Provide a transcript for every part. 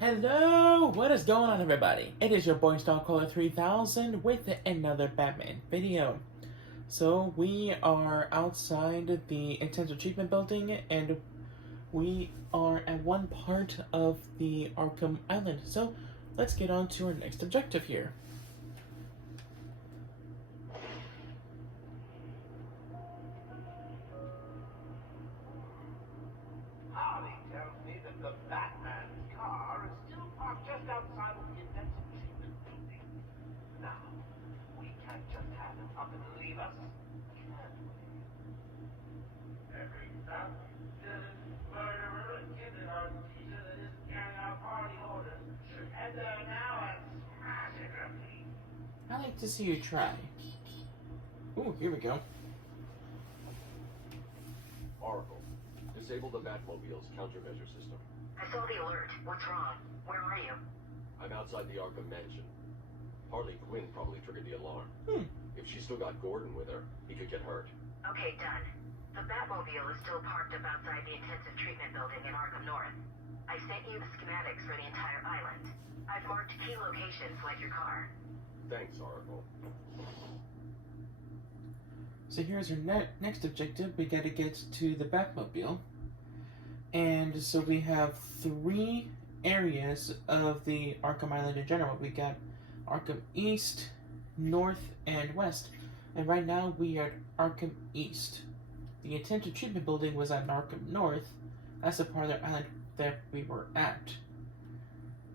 Hello! What is going on, everybody? It is your boy Starcaller 3000 with another Batman video. So we are outside the intensive treatment building and we are at one part of the Arkham Island. So let's get on to our next objective here. Harley tells me that the Batman's car is still parked just outside of the intensive treatment building. Now, we can't just have him up and leave us, can we? Every theft, murderer, and kindergarten teacher that isn't carrying out party orders should head there now and smash it complete. I like to see you try. Ooh, here we go. Oracle, disable the Batmobile's countermeasure system. I saw the alert. What's wrong? Where are you? I'm outside the Arkham mansion. Harley Quinn probably triggered the alarm. If she still got Gordon with her, he could get hurt. Okay, done. The Batmobile is still parked up outside the intensive treatment building in Arkham North. I sent you the schematics for the entire island. I've marked key locations like your car. Thanks, Oracle. So here's our next objective. We gotta get to the Batmobile. And so we have 3 areas of the Arkham Island in general. We got Arkham East, North, and West. And right now we are at Arkham East. The intensive treatment building was at Arkham North. That's the part of the island that we were at.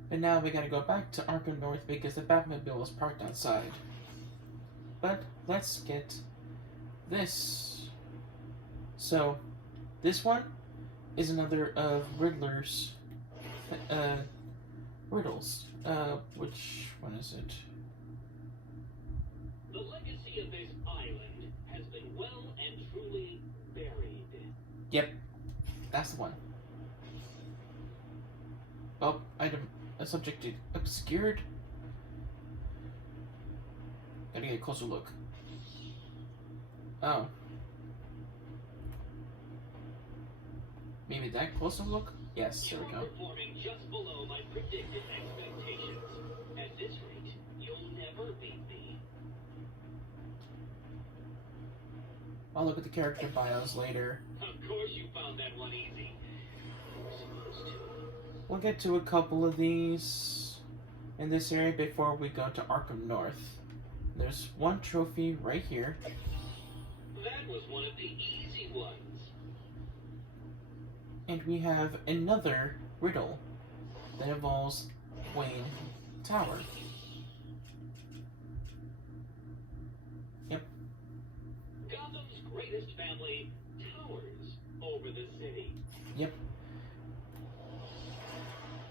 But now we gotta go back to Arkham North because the Batmobile is parked outside. But let's get this. So, this one is another of Riddler's riddles. Which one is it? The legacy of this island has been well and truly buried. Yep, that's the one. Oh, item subject obscured. Gotta get a closer look. Oh. Maybe that closer look? Yes, there we go. You're performing just below my predicted expectations. At this rate, you'll never beat me. I'll look at the character bios later. Of course you found that one easy. You were supposed to. We'll get to a couple of these in this area before we go to Arkham North. There's one trophy right here. That was one of the easy ones. And we have another riddle that involves Wayne Tower. Yep. Gotham's greatest family towers over the city. Yep.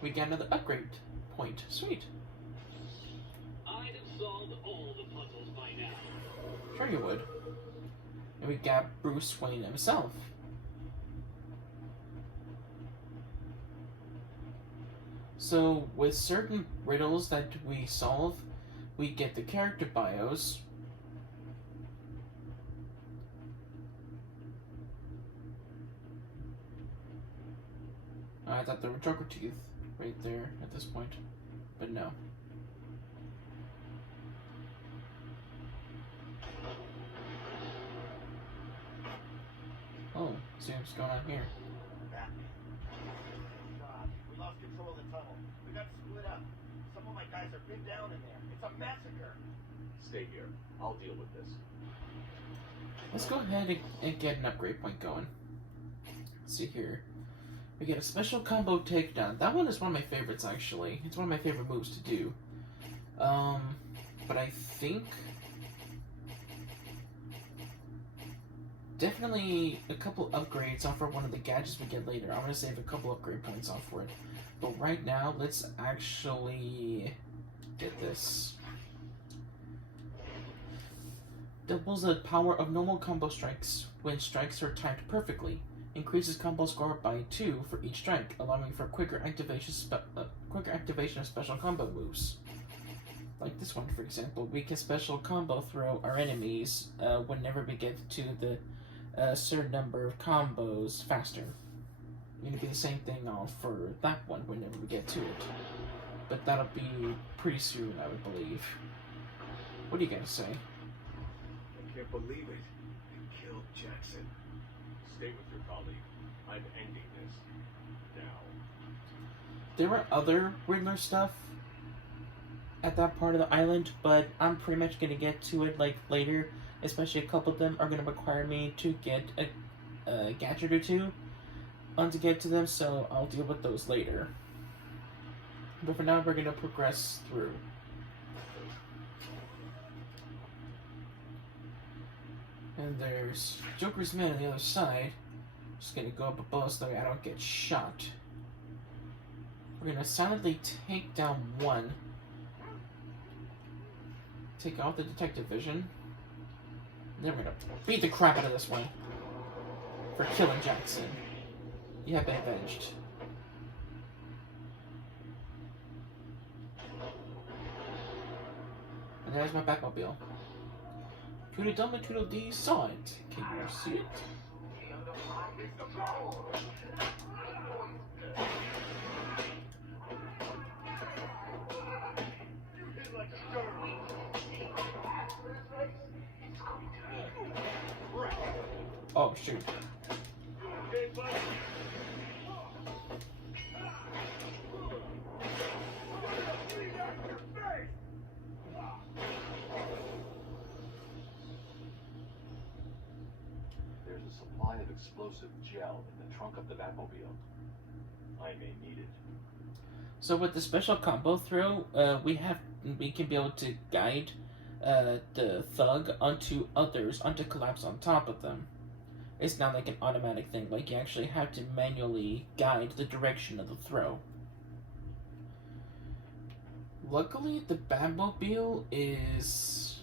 We got another upgrade point. Sweet. I'd have solved all the puzzles by now. Sure you would. And we got Bruce Wayne himself. So, with certain riddles that we solve, we get the character bios. I thought there were Joker teeth right there at this point, but no. Oh, see what's going on here. God, we lost control of the tunnel. We got split up. Some of my guys are pinned down in there. It's a massacre. Stay here. I'll deal with this. Let's go ahead and get an upgrade point going. Let's see here. We get a special combo takedown. That one is one of my favorites, actually. It's one of my favorite moves to do. But I think definitely a couple upgrades off for one of the gadgets we get later. I'm going to save a couple upgrade points off for it. But right now, let's actually get this. Doubles the power of normal combo strikes when strikes are timed perfectly. Increases combo score by 2 for each strike, allowing for quicker activation of special combo moves. Like this one, for example. We can special combo throw our enemies whenever we get to the certain number of combos faster. going to be the same thing for that one whenever we get to it. But that'll be pretty soon, I would believe. What do you gotta say? I can't believe it. They killed Jackson. Stay with your colleague. I'm ending this. Now. There were other Riddler stuff at that part of the island, but I'm pretty much gonna get to it like later. Especially a couple of them are gonna require me to get a gadget or two to get to them, so I'll deal with those later. But for now, we're gonna progress through. And there's Joker's men on the other side. Just gonna go up above so that I don't get shot. We're gonna silently take down one. Take out the detective vision. And then we're gonna beat the crap out of this one for killing Jackson. You have been avenged. And there's my Batmobile. Tweedledum and Tweedledee saw it. Can you see it? Oh, shoot. There's a supply of explosive gel in the trunk of the Batmobile. I may need it. So with the special combo throw, we can be able to guide the thug onto others, onto collapse on top of them. It's not like an automatic thing, like you actually have to manually guide the direction of the throw. Luckily, the Batmobile is...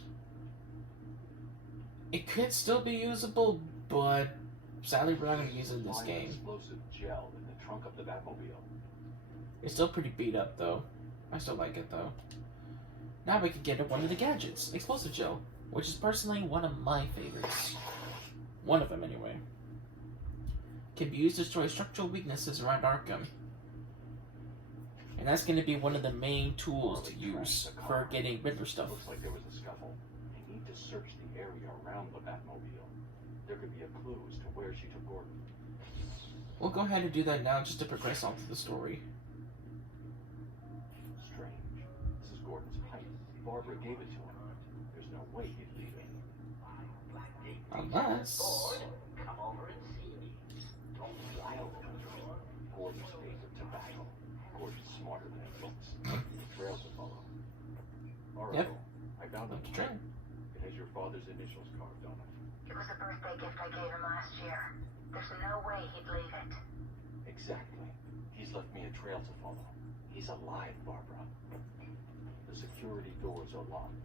It could still be usable, but sadly we're not going to use it in this game. Explosive gel in the trunk of the Batmobile. It's still pretty beat up, though. I still like it, though. Now we can get one of the gadgets, Explosive Gel, which is personally one of my favorites. One of them, anyway. Can be used to destroy structural weaknesses around Arkham. And that's going to be one of the main tools to use for getting Riddler stuff. Looks like there was a scuffle. I need to search the area around the Batmobile. There could be a clue as to where she took Gordon. We'll go ahead and do that now just to progress on through the story. Strange. This is Gordon's pipe. Barbara gave it to him. There's no way he'd leave it. Unless... Come over and see me. Don't fly over the door. Gordon's favorite tobacco. Gordon's smarter than he looks. Trail to follow. Alright, Yep. I found Like it. to train. It has your father's initials carved on it. It was a birthday gift I gave him last year. There's no way he'd leave it. Exactly. He's left me a trail to follow. He's alive, Barbara. The security doors are locked.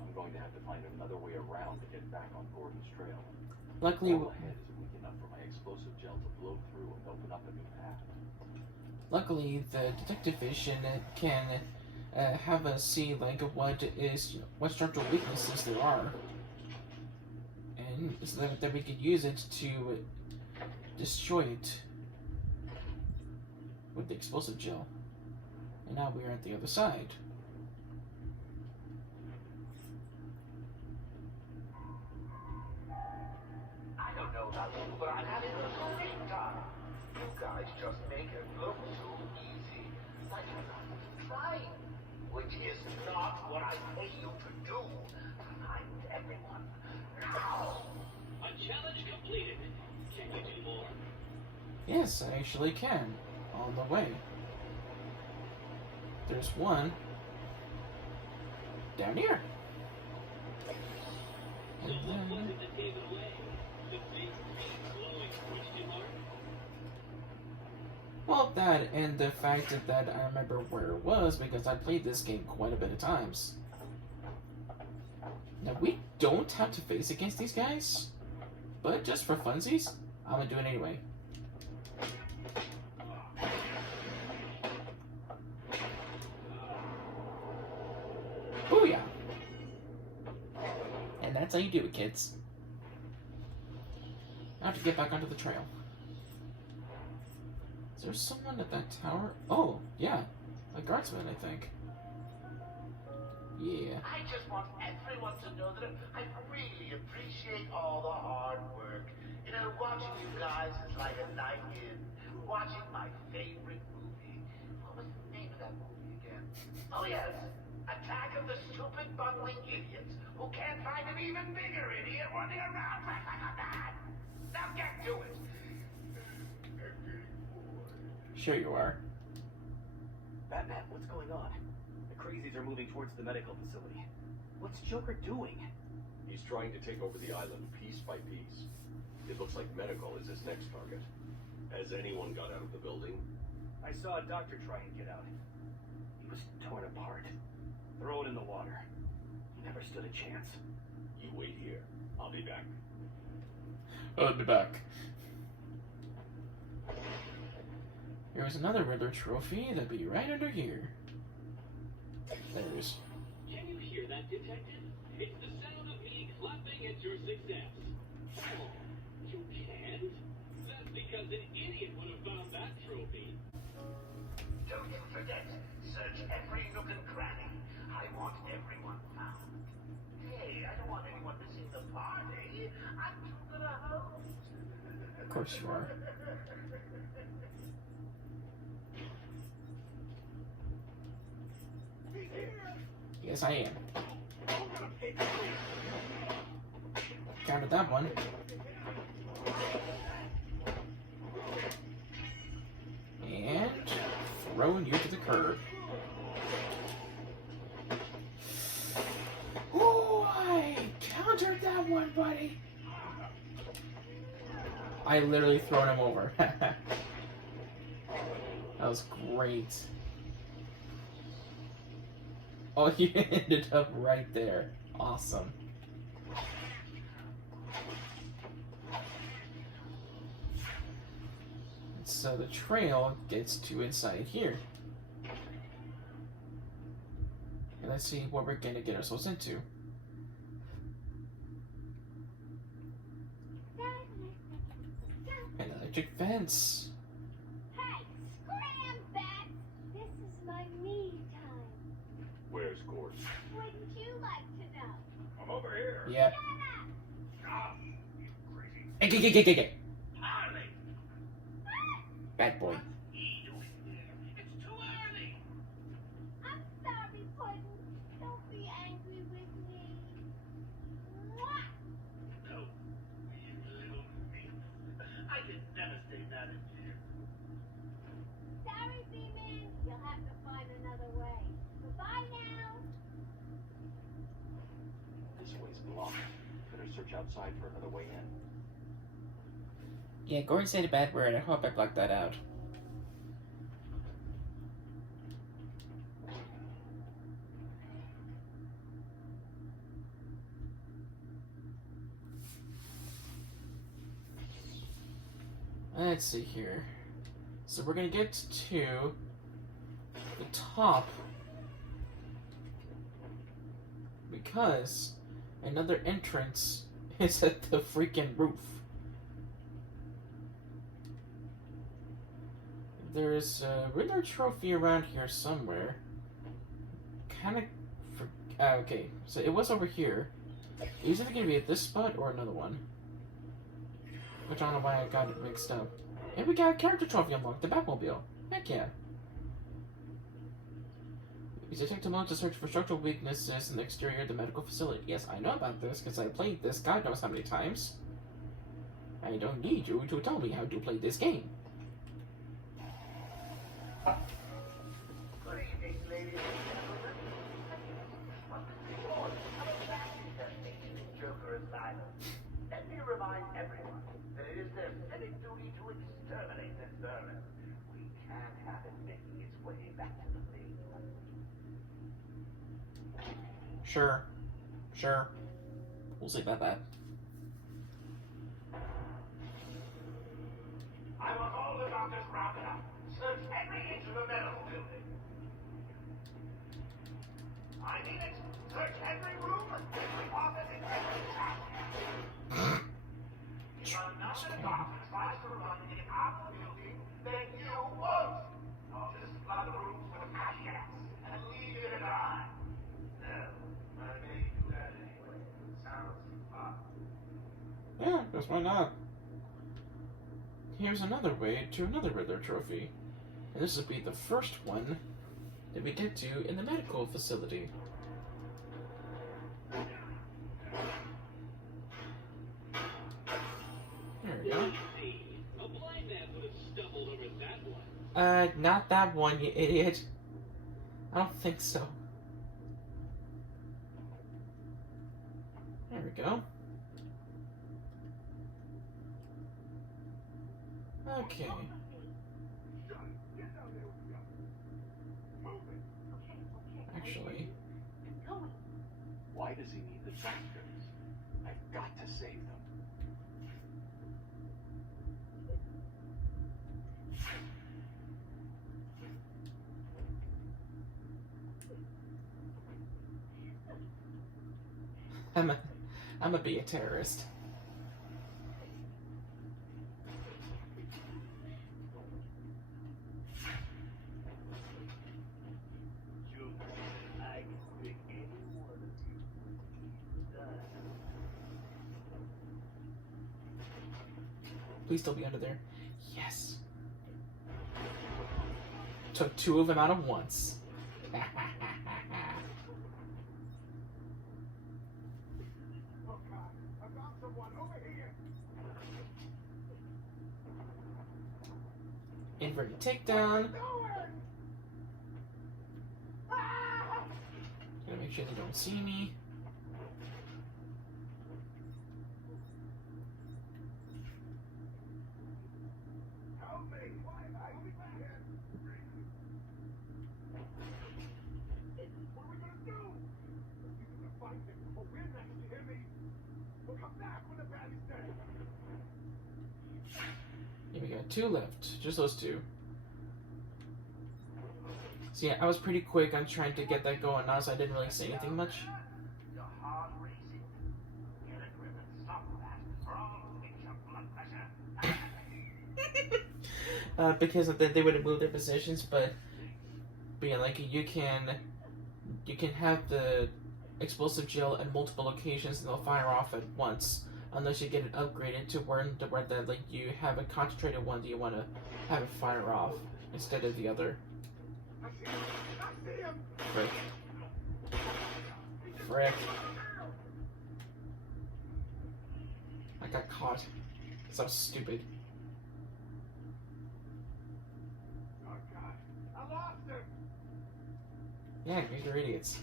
I'm going to have to find another way around to get back on Gordon's trail. Luckily, All ahead is weak enough for my explosive gel to blow through and open up a new path. luckily the detective vision can have us see like what structural weaknesses there are, and so that we could use it to destroy it with the explosive gel. And now we are at the other side. I don't know about you, but I'm having a great time. You guys just make it look too easy. Like you're not trying. Which is not what I pay you to do. Find everyone. Now! A challenge completed. Can you do more? Yes, I actually can. On the way. There's one down here. So what was it that gave it away? The big, glowing question mark? Well, that and the fact that I remember where it was because I played this game quite a bit of times. Now, we don't have to face against these guys, but just for funsies, I'm gonna do it anyway. Booyah! And that's how you do it, kids. Now to get back onto the trail. Is there someone at that tower? Oh, yeah. A guardsman, I think. Yeah. I just want everyone to know that I really appreciate all the hard work. You know, watching you guys is like a night in. Watching my favorite movie. What was the name of that movie again? Oh yes, Attack of the Stupid Bungling Idiots who can't find an even bigger idiot running around like a man. Now get to it. Sure you are. Batman, what's going on? The crazies are moving towards the medical facility. What's Joker doing? He's trying to take over the island piece by piece. It looks like medical is his next target. Has anyone got out of the building? I saw a doctor try and get out. He was torn apart. Thrown in the water. He never stood a chance. You wait here. I'll be back. I'll be back. Here's another Riddler trophy that'd be right under here. There it is. Can you hear that, Detective? It's the sound of me clapping at your success. Oh, you can't? That's because an idiot would have found that trophy. Don't you forget, search every nook and cranny. I want everyone found. Hey, I don't want anyone missing the party. I'm too good a host. Of course you are. Yes, I am. Counted that one. And throwing you to the curb. Oh, I countered that one, buddy. I literally thrown him over. That was great. Oh, you ended up right there. Awesome. So the trail gets to inside here. And let's see what we're gonna get ourselves into. An electric fence. Hey, scram, Bat! This is my me time. Where's Gordon? Wouldn't you like to know? I'm over here. Yep. Ah, you crazy. Hey. Harley, Bad boy. what's he doing here? It's too early. I'm sorry, Puddin'. Don't be angry with me. Mwah! No, you little me. I can never stay mad at you. Sorry, B-Man. You'll have to find another way. Goodbye now. This way's blocked. Better search outside for another way in. Yeah, Gordon said a bad word. I hope I blocked that out. Let's see here. So we're gonna get to the top because another entrance is at the freaking roof. There's a Riddler trophy around here somewhere. Okay, so it was over here. It's either gonna be at this spot or another one. Which I don't know why I got it mixed up. And we got a character trophy unlocked, the Batmobile. Heck yeah. Use detective mode to search for structural weaknesses in the exterior of the medical facility. Yes, I know about this because I played this God knows how many times. I don't need you to tell me how to play this game. Good evening, ladies and gentlemen. Before coming back investigation in Joker Asylum, let me remind everyone that it is their civic duty to exterminate this vermin. We can't have it making its way back to the mainland. Sure. We'll see about that. I want all the doctors rounded up. Search every inch of the medical building. I mean it. Search every room, every office, and every trash. If I'm not in the doctor's tries to run in our building, then you Because why not? Here's another way to another Riddler trophy. And this will be the first one that we get to in the medical facility. There we go. A blind man would have stumbled over that one. Not that one, you idiot. I don't think so. There we go. Okay. Actually, Why does he need the tractors? I've got to save them. I'm gonna be a terrorist. Please don't be under there. Yes. Took two of them out at once. Inverted takedown. Gotta make sure they don't see me. Yeah, we got two left. Just those two. So yeah, I was pretty quick on trying to get that going now, so I didn't really say anything much. Your heart racing. Get a grip and stop that, or I'll fix your blood pressure. Because they would have moved their positions, but yeah, like you can have the explosive gel at multiple locations and they'll fire off at once, unless you get it upgraded to where that like you have a concentrated one that you want to have it fire off instead of the other. Frick. Frick. I got caught. So stupid. Oh God, I lost him. Yeah, you're idiots.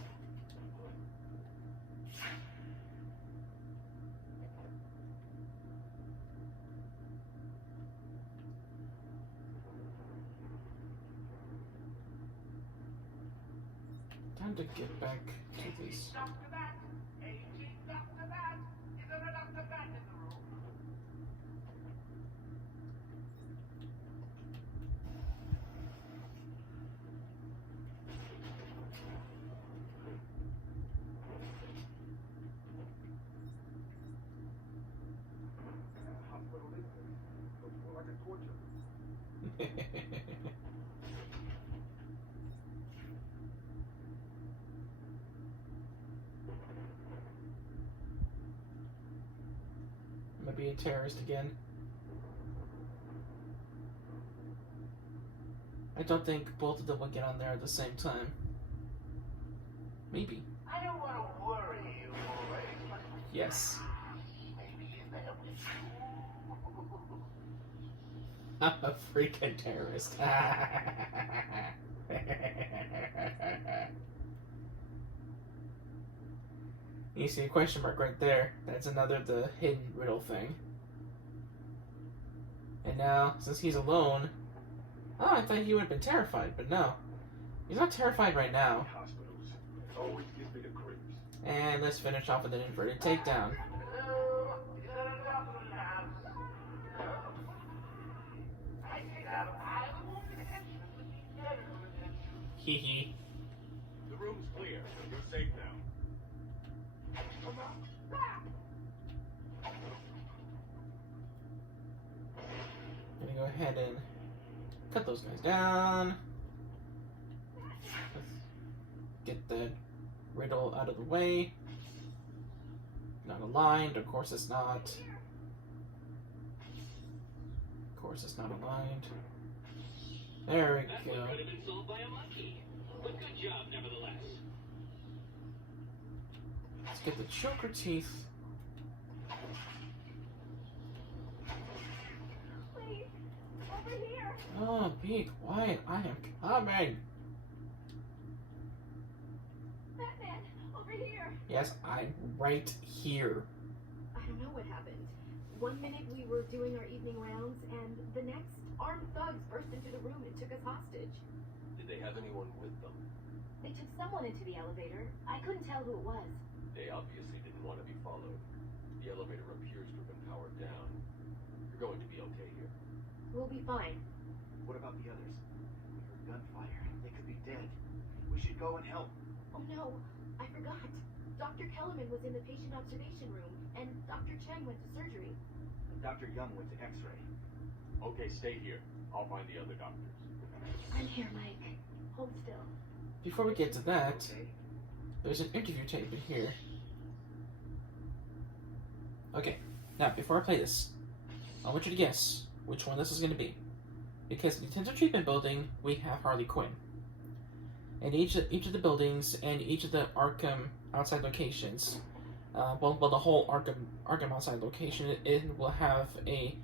Time to get back to this. Dr. Bat, aging Dr. Bat. Is there a Dr. Bat in the room? Hospital looks more like a torture. I'm gonna be a terrorist again. I don't think both of them will get on there at the same time. Maybe. I don't want to worry you, boys, but Yes. maybe in there with you. I'm a freaking terrorist. You see a question mark right there. That's another the hidden riddle thing. And now, since he's alone, oh, I thought he would have been terrified, but no. He's not terrified right now. Hospitals always give me the creeps. And let's finish off with an inverted takedown. Hello? Is there a doctor in the house? I think I won't be attention, but be medical attention. Hee hee. The room's clear. You're safe now. Come on. Gonna go ahead and cut those guys down. Let's get the riddle out of the way. Not aligned, of course it's not. is this not aligned? There That we one go. could have been solved by a monkey. But good job, nevertheless. Let's get the choker teeth. Please, over here. Oh, be quiet. I am coming. Batman, over here. Yes, I'm right here. I don't know what happened. One minute we were doing our evening rounds, and the next, armed thugs burst into the room and took us hostage. Did they have anyone with them? They took someone into the elevator. I couldn't tell who it was. They obviously didn't want to be followed. The elevator appears to have been powered down. You're going to be okay here. We'll be fine. What about the others? We heard gunfire. They could be dead. We should go and help. Oh no, I forgot. Dr. Kellerman was in the patient observation room, and Dr. Cheng went to surgery. And Dr. Young went to X-ray. Okay, stay here. I'll find the other doctors. I'm here, Mike. Hold still. Before we get to that, Okay. there's an interview tape in here. Okay, now before I play this, I want you to guess which one this is going to be. Because in the intensive treatment building, we have Harley Quinn. And each of the buildings and each of the Arkham outside locations, well, the whole Arkham outside location, it will have a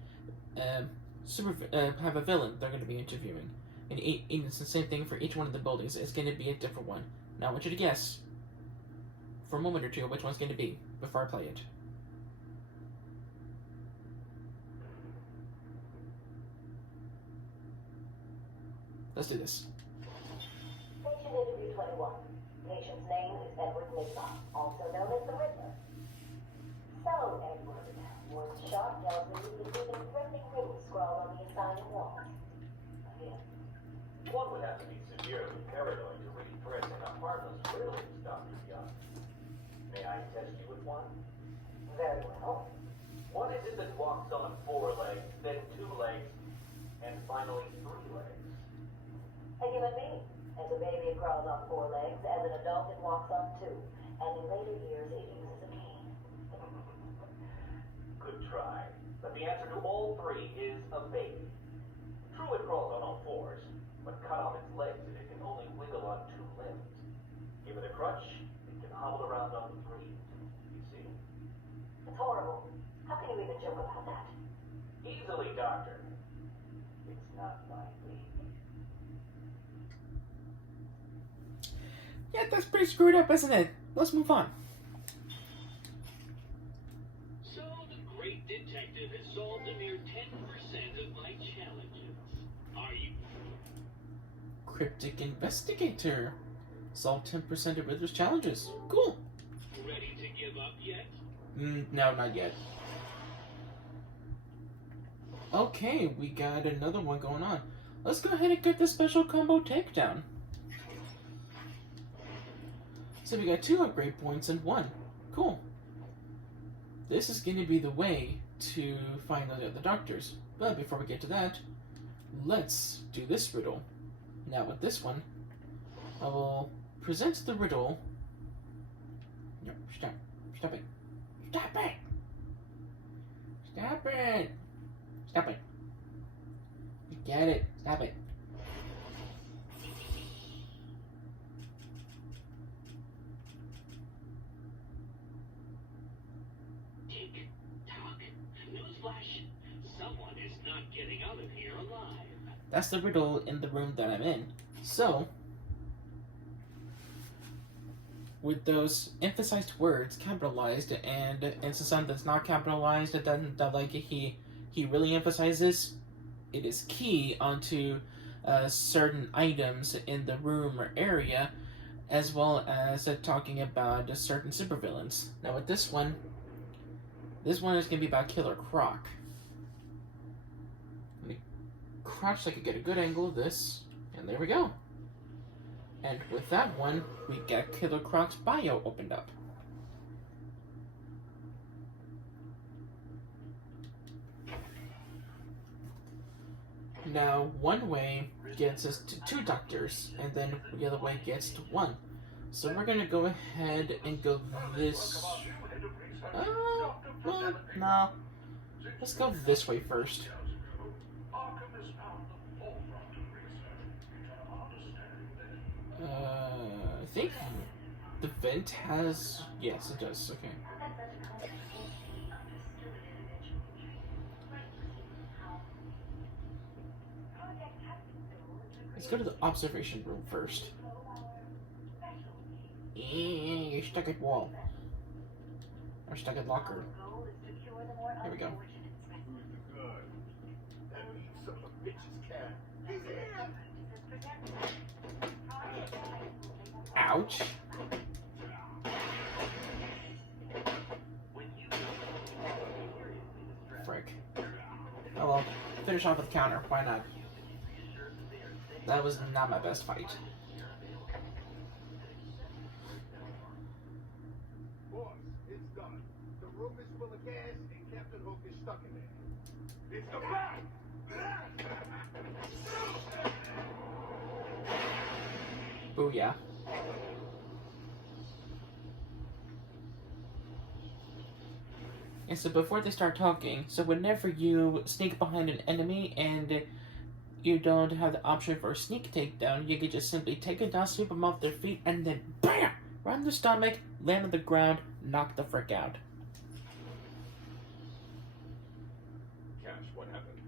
have a villain they're going to be interviewing. And it's the same thing for each one of the buildings. It's going to be a different one. Now I want you to guess for a moment or two which one's going to be before I play it. Let's do this. Patient interview 21. Patient's name is Edward Nigma, also known as the Riddler. So, Edward, word shot tells me you can see the threatening riddle scrawled on the asylum walls. Again. One would have to be severely paranoid to read threats in a harmless riddles, Dr. Young. May I test you with one? Very well. What is it that walks on 4 legs, then 2 legs, and finally 3 legs? A human being. As a baby, it crawls on 4 legs. As an adult, it walks on 2. And in later years, it uses a cane. Good try. But the answer to all 3 is a baby. True, it crawls on all 4s, but cut off its legs and it can only wiggle on 2 limbs. Give it a crutch, it can hobble around on 3. You see? It's horrible. How can you even joke about that? Easily, Doctor. It's not my league. Yeah, that's pretty screwed up, isn't it? Let's move on. So the great detective has solved a mere 10% of my challenges. Are you Cryptic investigator. Solve 10% of Riddler's challenges. Cool. ready to give up yet? No, not yet. Okay, we got another one going on. Let's go ahead and get the special combo takedown. So we got 2 upgrade points and 1. Cool. This is going to be the way to find the other doctors. But before we get to that, let's do this riddle. Now with this one, I will present the riddle. No, stop. Stop it. Stop it! Stop it! Stop it. You get it. Stop it. Tick tock. Newsflash. Someone is not getting out of here alive. That's the riddle in the room that I'm in. So, with those emphasized words capitalized and some that's not capitalized that like he really emphasizes, it is key onto certain items in the room or area, as well as talking about certain supervillains. Now with this one is going to be about Killer Croc. Let me crouch so I can get a good angle of this, and there we go. And with that one, we got Killer Croc's bio opened up. Now, one way gets us to 2 doctors, and then the other way gets to 1. So we're gonna go ahead and go this. Well, no. Let's go this way first. I think the vent has. Yes, it does. Okay. Let's go to the observation room first. You're stuck at wall. Or stuck at locker. There we go. Ouch. Frick. Oh well, finish off with counter. Why not? That was not my best fight. Boss, it's done. The room is full of gas and Captain Hook is stuck in there. It's the back! Booyah. And so before they start talking, so whenever you sneak behind an enemy and you don't have the option for a sneak takedown, you can just simply take it down, sweep them off their feet, and then BAM! Right on their stomach, land on the ground, knock the frick out. Cash, what happened?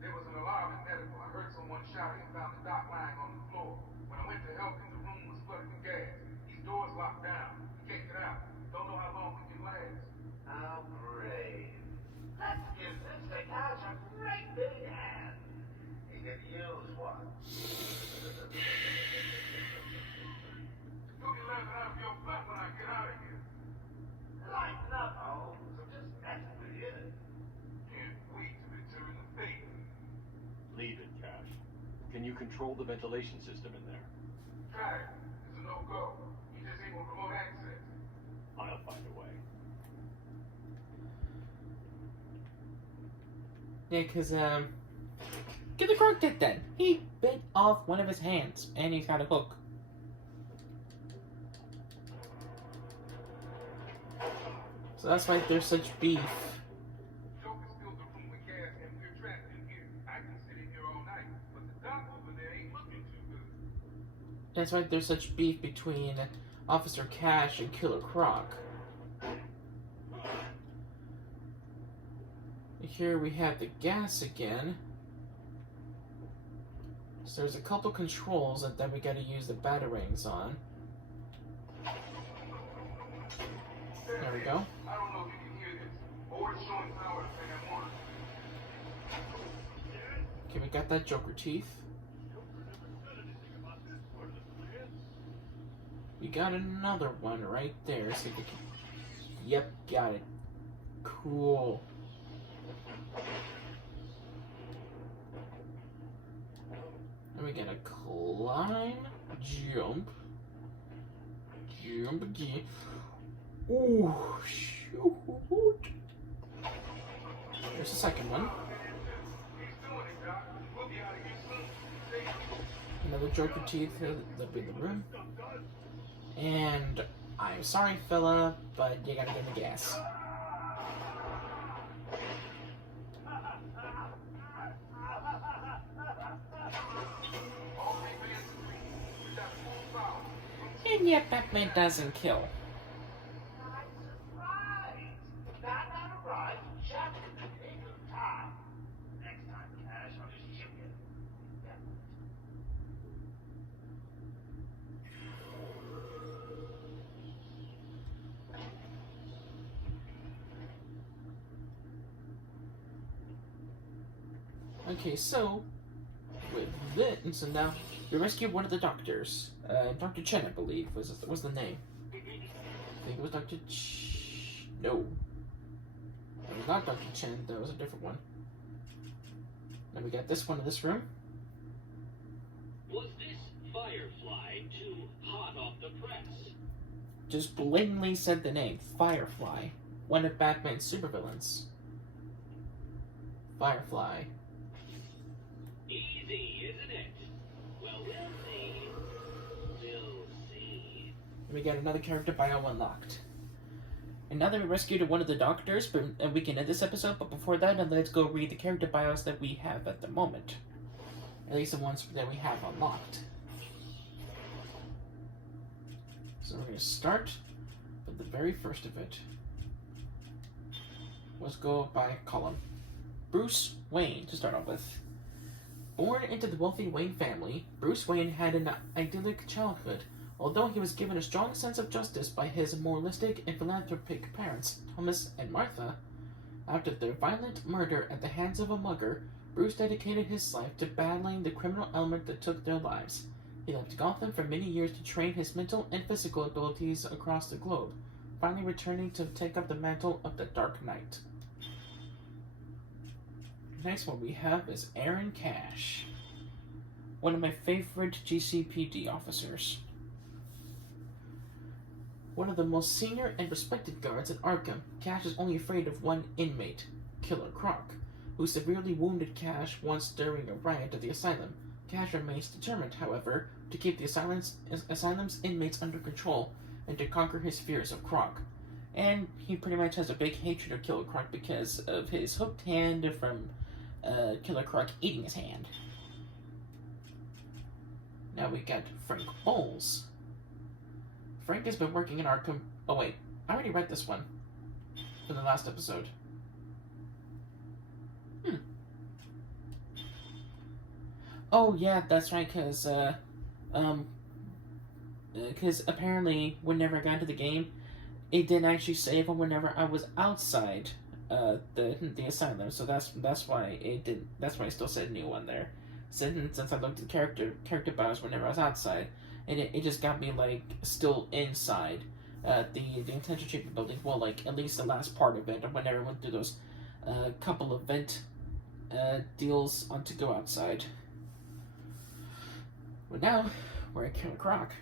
There was an alarm in medical. I heard someone shouting and found the doc lying on the floor. When I went to help him, the room was flooded with gas. These doors locked down. We can't get out. Don't know how long we can last. Oh, great. Let's give this thing out a great big hand. He could use one. You'll be laughing out of your butt when I get out of here. Lighten up, Holmes. I'm just messing with you. Can't wait to return the favor. Leave it, Cash. Can you control the ventilation system in there? Try it. It's a no-go. He just ain't with remote access. I'll find a way. Yeah, cause Killer Croc did that. He bit off one of his hands, and he's got a hook. So that's why there's such beef. Joker filled the room with gas and we're trapped in here. I can sit in here all night, but the doc over there ain't looking too good. That's why there's such beef between Officer Cash and Killer Croc. Here we have the gas again. So there's a couple controls that we gotta use the batarangs on. There we go. I don't know if you can hear this. Or it's showing power to fan one. Okay, we got that Joker teeth. We got another one right there. So we can... Yep, got it. Cool. And we gotta climb, jump, jump again. Ooh, shoot. There's the second one. Another Joker teeth that'll be in the room. And I'm sorry, fella, but you gotta get in the gas. And yet Batman doesn't kill. Okay, so with this, and so now you rescue one of the doctors. Dr. Chen, I believe, was the name. I think it was Dr. No. It was not Dr. Chen, that was a different one. Then we got this one in this room. Was this Firefly too hot off the press? Just blatantly said the name, Firefly. One of Batman's supervillains. Firefly. Easy, isn't it? Well, we'll see. We'll see. And we got another character bio unlocked. And now that we rescued one of the doctors, we can end this episode, but before that, let's go read the character bios that we have at the moment. At least the ones that we have unlocked. So we're going to start with the very first of it. Let's go by column. Bruce Wayne, to start off with. Born into the wealthy Wayne family, Bruce Wayne had an idyllic childhood, although he was given a strong sense of justice by his moralistic and philanthropic parents, Thomas and Martha. After their violent murder at the hands of a mugger, Bruce dedicated his life to battling the criminal element that took their lives. He left Gotham for many years to train his mental and physical abilities across the globe, finally returning to take up the mantle of the Dark Knight. Next one we have is Aaron Cash, one of my favorite GCPD officers. One of the most senior and respected guards at Arkham, Cash is only afraid of one inmate, Killer Croc, who severely wounded Cash once during a riot at the Asylum. Cash remains determined, however, to keep the Asylum's inmates under control and to conquer his fears of Croc. And he pretty much has a big hatred of Killer Croc because of his hooked hand from Killer Croc eating his hand. Now we got Frank Bowles. Frank has been working in Arkham. Oh wait, I already read this one from the last episode. Oh yeah, that's right. Cause apparently whenever I got into the game, it didn't actually save on whenever I was outside the asylum. So that's why it did. That's why I still said new one there. Since I looked at character bios whenever I was outside. And it just got me, like, still inside the intensive treatment building. Well, like, at least the last part of it, whenever I went through those couple of vent deals to go outside. But now, we're at Killer Croc.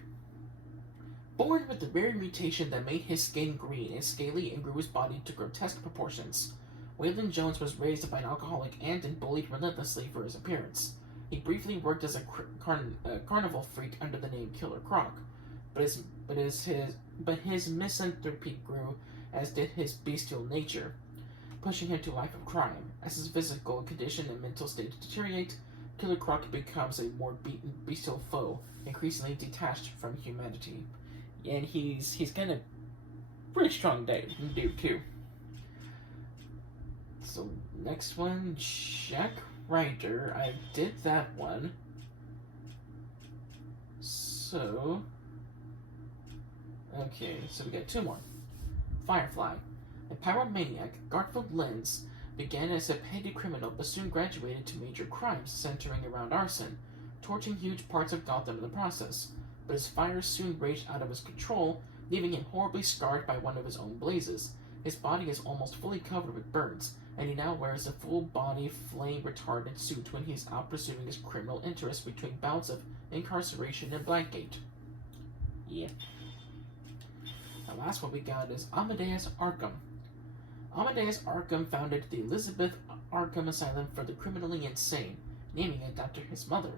Born with the rare mutation that made his skin green and scaly and grew his body to grotesque proportions, Waylon Jones was raised by an alcoholic and bullied relentlessly for his appearance. He briefly worked as a carnival freak under the name Killer Croc, but his misanthropy grew, as did his bestial nature, pushing him to a life of crime. As his physical condition and mental state deteriorate, Killer Croc becomes a more bestial foe, increasingly detached from humanity. And he's kind of pretty strong dude too. So next one, Jack Ryder. I did that one. So okay, so we got two more. Firefly. A pyromaniac, Garfield Lenz began as a petty criminal but soon graduated to major crimes centering around arson, torching huge parts of Gotham in the process. But his fire soon raged out of his control, leaving him horribly scarred by one of his own blazes. His body is almost fully covered with burns, and he now wears a full-body flame-retardant suit when he's out pursuing his criminal interests between bouts of incarceration and Blackgate. Yeah. The last one we got is Amadeus Arkham. Amadeus Arkham founded the Elizabeth Arkham Asylum for the criminally insane, naming it after his mother,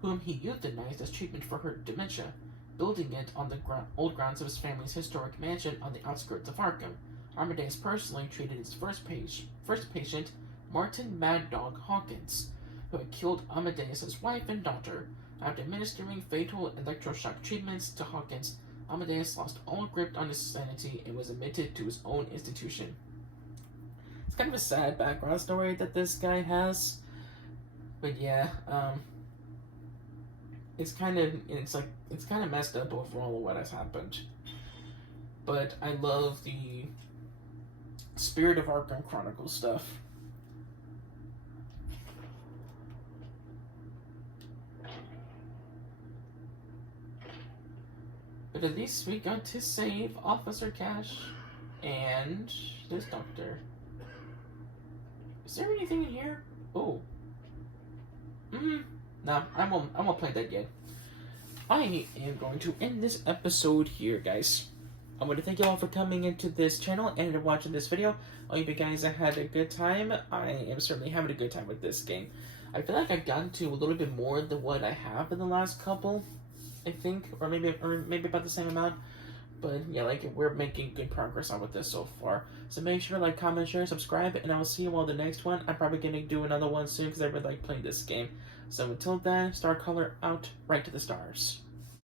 whom he euthanized as treatment for her dementia, building it on the old grounds of his family's historic mansion on the outskirts of Arkham. Amadeus personally treated his first patient, Martin Mad Dog Hawkins, who had killed Amadeus' wife and daughter. After administering fatal electroshock treatments to Hawkins, Amadeus lost all grip on his sanity and was admitted to his own institution. It's kind of a sad background story that this guy has, but yeah, it's kind of messed up overall what has happened. But I love the Spirit of Arkham Chronicles stuff. But at least we got to save Officer Cash and this doctor. Is there anything in here? Oh. No, I won't play that yet. I am going to end this episode here, guys. I want to thank you all for coming into this channel and watching this video. I hope you guys had a good time. I am certainly having a good time with this game. I feel like I've gotten to a little bit more than what I have in the last couple, I think, or maybe about the same amount. But yeah, like, we're making good progress on with this so far. So make sure to like, comment, share, subscribe, and I will see you all the next one. I'm probably gonna do another one soon because I really like playing this game. So until then, Star Color out, right to the stars.